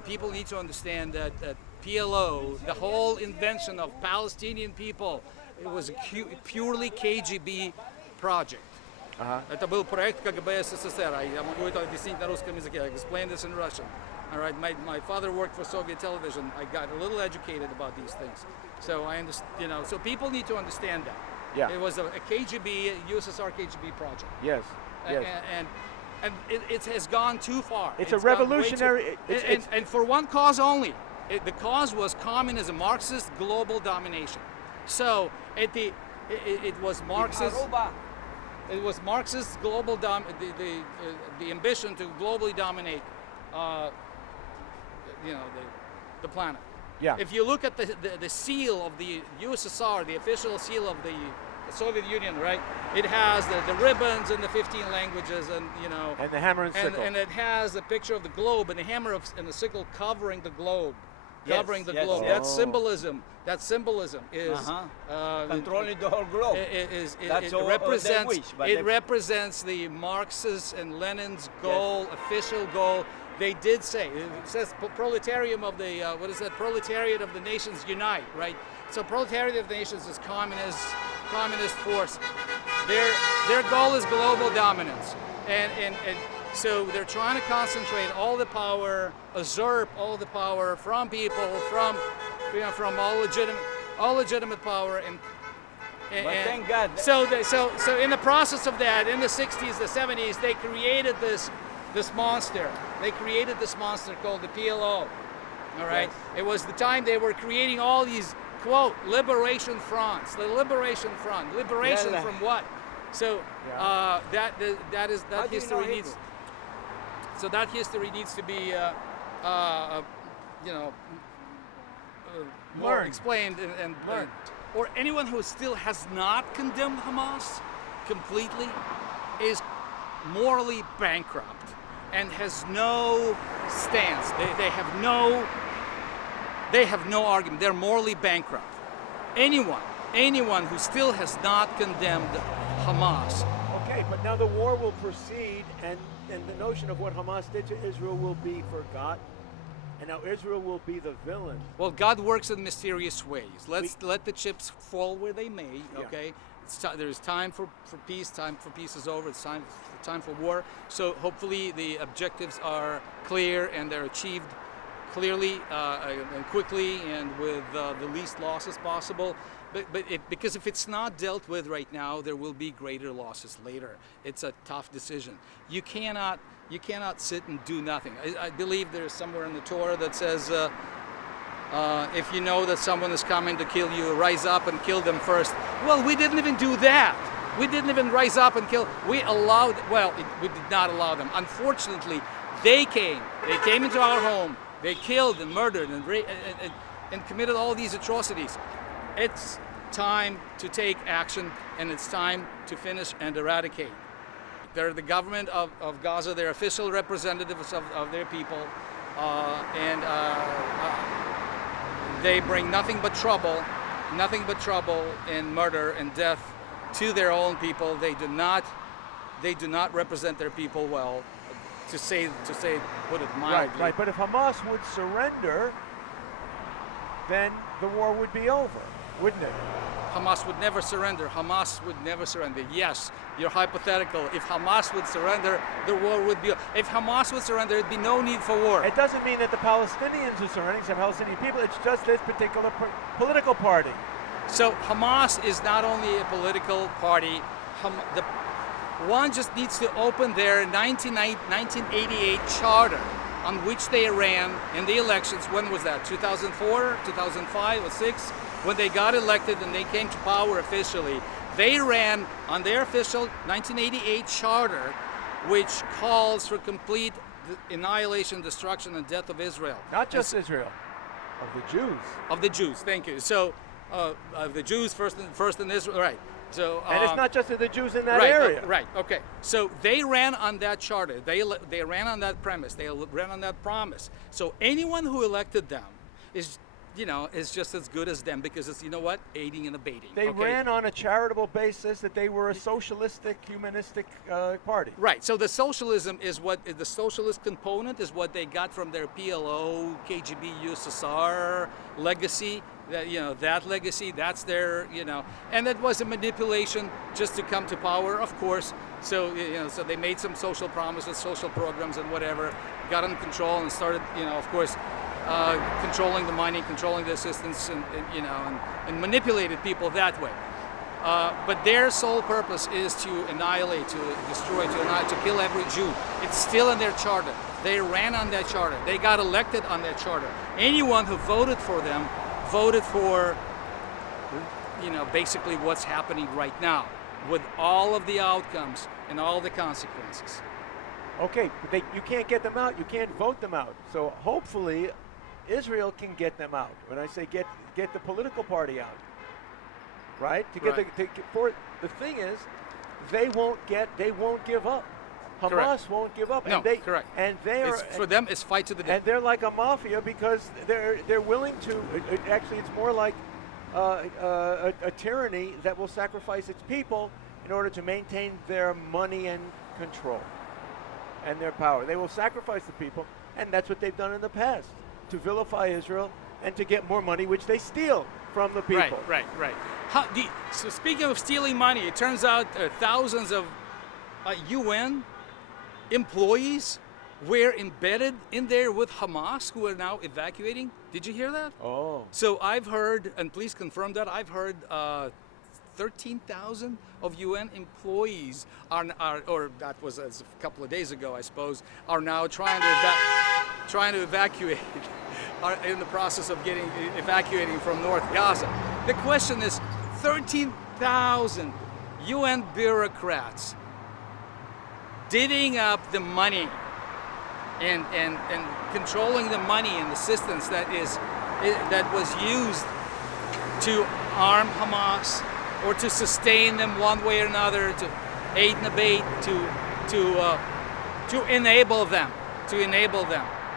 people need to understand that PLO, the whole invention of Palestinian people, it was a purely KGB project. Это был проект КГБ СССР. Я могу это объяснить на русском языке. I explained this in Russian. All right, my father worked for Soviet television. I got a little educated about these things, so I understand. You know, so people need to understand that. Yeah. It was a KGB, USSR KGB project. Yes. Yes. And it has gone too far. It's a revolutionary. And for one cause only. The cause was communism, Marxist global domination. So it was Marxist. It was Marxist global the ambition to globally dominate, the planet. Yeah. If you look at the seal of the USSR, the official seal of the Soviet Union, right? It has the ribbons and the 15 languages, and and the hammer and sickle, and it has a picture of the globe and the hammer and the sickle covering the globe. Covering the globe. Yes. That symbolism is controlling the whole globe. It represents the Marxist and Lenin's goal, official goal. They did say it says proletariat of the proletariat of the nations unite, right? So proletariat of the nations is communist force. Their goal is global dominance, and so they're trying to concentrate all the power, usurp all the power from people, from all legitimate power, and thank God. So in the process of that, in the 60s, the 70s, they created this monster. They created this monster called the PLO. All right. Yes. It was the time they were creating all these quote liberation fronts. The liberation front. Liberation from what? So that history needs. So that history needs to be, more learned. Explained and learned. Or anyone who still has not condemned Hamas completely is morally bankrupt and has no stance. They have no argument. They're morally bankrupt. Anyone who still has not condemned Hamas. Okay, but now the war will proceed, and the notion of what Hamas did to Israel will be forgotten, and now Israel will be the villain. Well, God works in mysterious ways. Let the chips fall where they may. Okay, there's time for peace. Time for peace is over. It's time for war. So hopefully the objectives are clear and they're achieved clearly and quickly and with the least losses possible. Because if it's not dealt with right now, there will be greater losses later. It's a tough decision. You cannot sit and do nothing. I believe there's somewhere in the Torah that says, if you know that someone is coming to kill you, rise up and kill them first. Well, we didn't even do that. We didn't even rise up and kill. We did not allow them. Unfortunately, they came into our home. They killed and murdered and committed all these atrocities. It's time to take action, and it's time to finish and eradicate. They're the government of Gaza. They're official representatives of their people, and they bring nothing but trouble and murder and death to their own people. They do not represent their people well. To put it mildly. Right. But if Hamas would surrender, then the war would be over, wouldn't it? Hamas would never surrender. Yes, you're hypothetical. If Hamas would surrender, the war would be. If Hamas would surrender, there'd be no need for war. It doesn't mean that the Palestinians are surrendering, some Palestinian people. It's just this particular political party. So Hamas is not only a political party. One just needs to open their 1988 charter on which they ran in the elections. When was that? 2004, 2005, or 6? When they got elected and they came to power officially. They ran on their official 1988 charter, which calls for complete annihilation, destruction, and death of Israel. Not just Israel, of the Jews. Of the Jews, thank you. So, of the Jews first in Israel, right. So, and it's not just the Jews in that area. Right, okay. So they ran on that charter. They ran on that premise. They ran on that promise. So anyone who elected them is, is just as good as them because it's, aiding and abetting. They okay? ran on a charitable basis that they were a socialistic, humanistic party. Right. So the socialism is the socialist component is what they got from their PLO, KGB, USSR legacy. That legacy, that's their, and that was a manipulation just to come to power, of course. So, so they made some social promises, social programs and whatever, got under control and started, of course, controlling the money, controlling the assistance, and manipulated people that way. But their sole purpose is to annihilate, to destroy, to kill every Jew. It's still in their charter. They ran on that charter. They got elected on that charter. Anyone who voted for them voted for, basically what's happening right now with all of the outcomes and all the consequences. Okay, but you can't get them out. You can't vote them out. So hopefully Israel can get them out. When I say get the political party out, right? The thing is, they won't give up. Hamas Correct. won't give up. No, and correct. And they are For them, it's fight to the death. and they're like a mafia because they're willing to. Actually, it's more like a tyranny that will sacrifice its people in order to maintain their money and control and their power. They will sacrifice the people, and that's what they've done in the past to vilify Israel and to get more money, which they steal from the people. Right. So speaking of stealing money, it turns out thousands of UN employees were embedded in there with Hamas who are now evacuating. Did you hear that? Oh. So I've heard, and please confirm that, I've heard 13,000 of UN employees are, or that was a couple of days ago, I suppose, are now trying to evacuate, are in the process of evacuating from North Gaza. The question is, 13,000 UN bureaucrats divvying up the money and controlling the money and assistance that was used to arm Hamas or to sustain them one way or another, to aid and abet, to enable them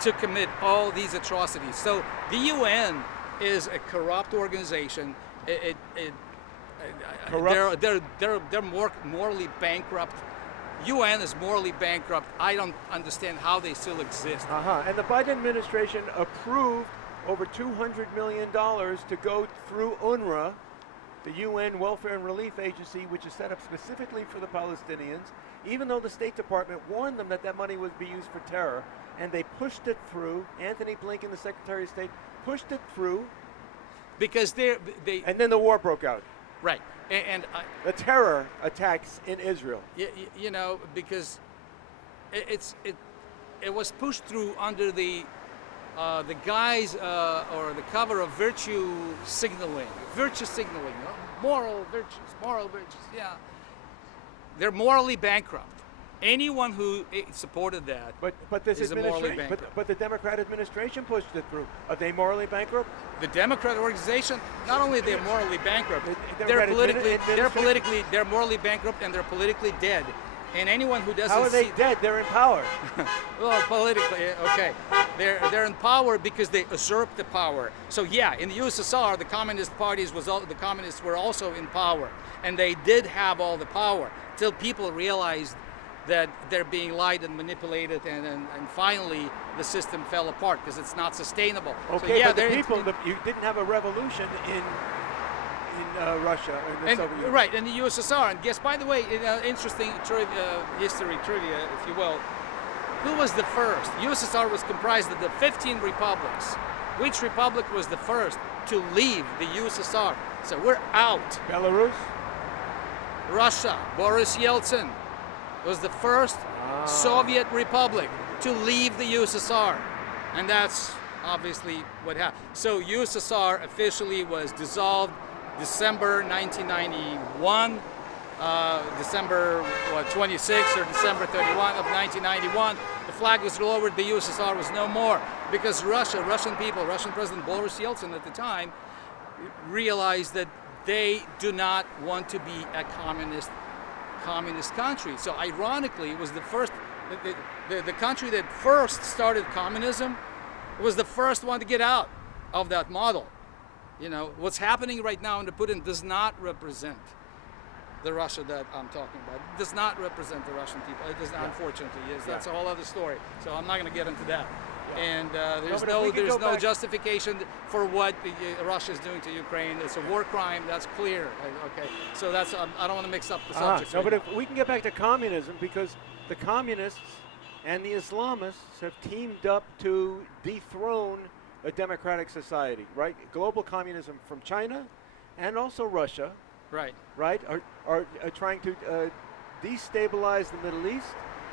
to commit all these atrocities. So the UN is a corrupt organization. They're more morally bankrupt. UN is morally bankrupt. I don't understand how they still exist. And the Biden administration approved over $200 million to go through UNRWA, the UN Welfare and Relief Agency, which is set up specifically for the Palestinians, even though the State Department warned them that money would be used for terror, and they pushed it through. Anthony Blinken, the Secretary of State, pushed it through. Because and then the war broke out. Right. And the terror attacks in Israel. Because it was pushed through under the guise or the cover of virtue signaling, moral virtues. Yeah, they're morally bankrupt. Anyone who supported that but this is morally administration, bankrupt. but the Democrat administration pushed it through. Are they morally bankrupt? The Democrat organization, not only they're morally bankrupt, They're morally bankrupt and they're politically dead. And anyone who doesn't How are they dead? They're in power. Well, politically, okay. They're in power because they usurped the power. So yeah, in the USSR, the communist the communists were also in power, and they did have all the power till people realized that they're being lied and manipulated, and finally the system fell apart because it's not sustainable. Okay, so, yeah, but you didn't have a revolution in Russia and the Soviet Union. Right, in the USSR. And guess, by the way, interesting history trivia, if you will. Who was the first? USSR was comprised of the 15 republics. Which republic was the first to leave the USSR? So we're out. Belarus? Russia. Boris Yeltsin was the first Soviet republic to leave the USSR. And that's obviously what happened. So USSR officially was dissolved December 1991, December 26 or December 31 of 1991. The flag was lowered, the USSR was no more, because Russian President Boris Yeltsin at the time realized that they do not want to be a communist country. So ironically, it was the first, the country that first started communism was the first one to get out. of that model. You know, what's happening right now under Putin does not represent the Russia that I'm talking about. It does not represent the Russian people. It does not, unfortunately. Yes, that's a whole other story. So I'm not going to get into that. And there's no justification for what Russia is doing to Ukraine. It's a war crime. That's clear. Okay. So that's I don't want to mix up the subjects. No, but if we can get back to communism, because the communists and the Islamists have teamed up to dethrone a democratic society, right? Global communism from China and also Russia, right, are trying to destabilize the Middle East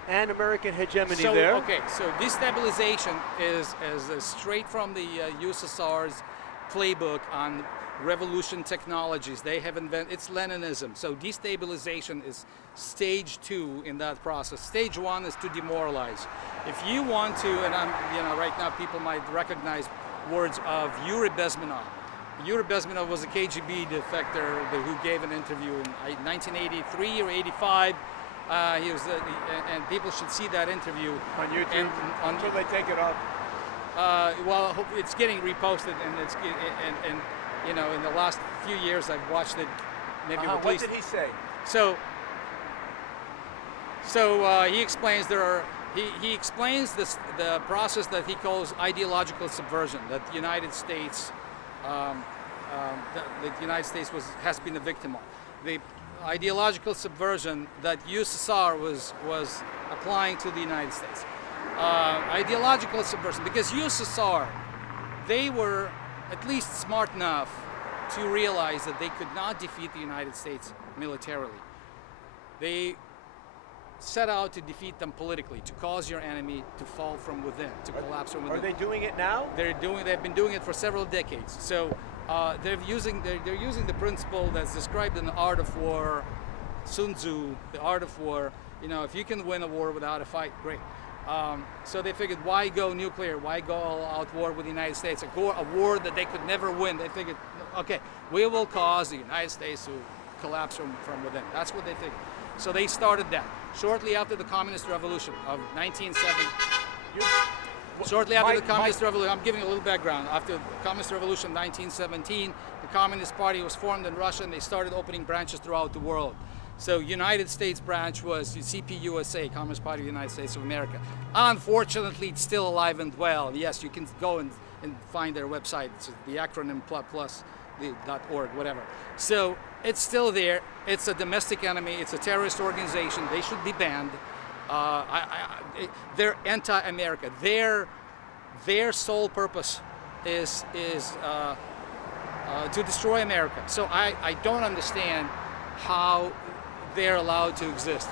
and American hegemony so, there. Okay, so destabilization is straight from the USSR's playbook on revolution technologies. They have invented, it's Leninism. So destabilization is stage 2 in that process. Stage 1 is to demoralize. If you want to, and right now people might recognize words of Yuri Bezmenov. Yuri Bezmenov was a KGB defector who gave an interview in 1983 or 85. He was, and people should see that interview on YouTube until they take it off. Well, it's getting reposted, and in the last few years I've watched it. Maybe at least. What did he say? So he explains he explains the process that he calls ideological subversion, that the United States has been a victim of. The ideological subversion that USSR was applying to the United States. Ideological subversion, because USSR, they were at least smart enough to realize that they could not defeat the United States militarily. They set out to defeat them politically, to cause your enemy to fall from within, to collapse from within. Are they doing it now? They've been doing it for several decades. So they're using the principle that's described in The Art of War, Sun Tzu, The Art of War. If you can win a war without a fight, great. So they figured, why go nuclear? Why go all-out war with the United States? A war that they could never win. They figured, okay, we will cause the United States to collapse from within. That's what they figured. So they started that. Shortly after the Communist Revolution of 1917. Shortly after the Communist Revolution, I'm giving a little background. After the Communist Revolution 1917, the Communist Party was formed in Russia, and they started opening branches throughout the world. So United States branch was the CPUSA, Communist Party of the United States of America. Unfortunately, it's still alive and well. Yes, you can go and find their website. It's the acronym plus the .org, whatever. So it's still there. It's a domestic enemy. It's a terrorist organization. They should be banned. They're anti-America. Their sole purpose is to destroy America. So I don't understand how they're allowed to exist.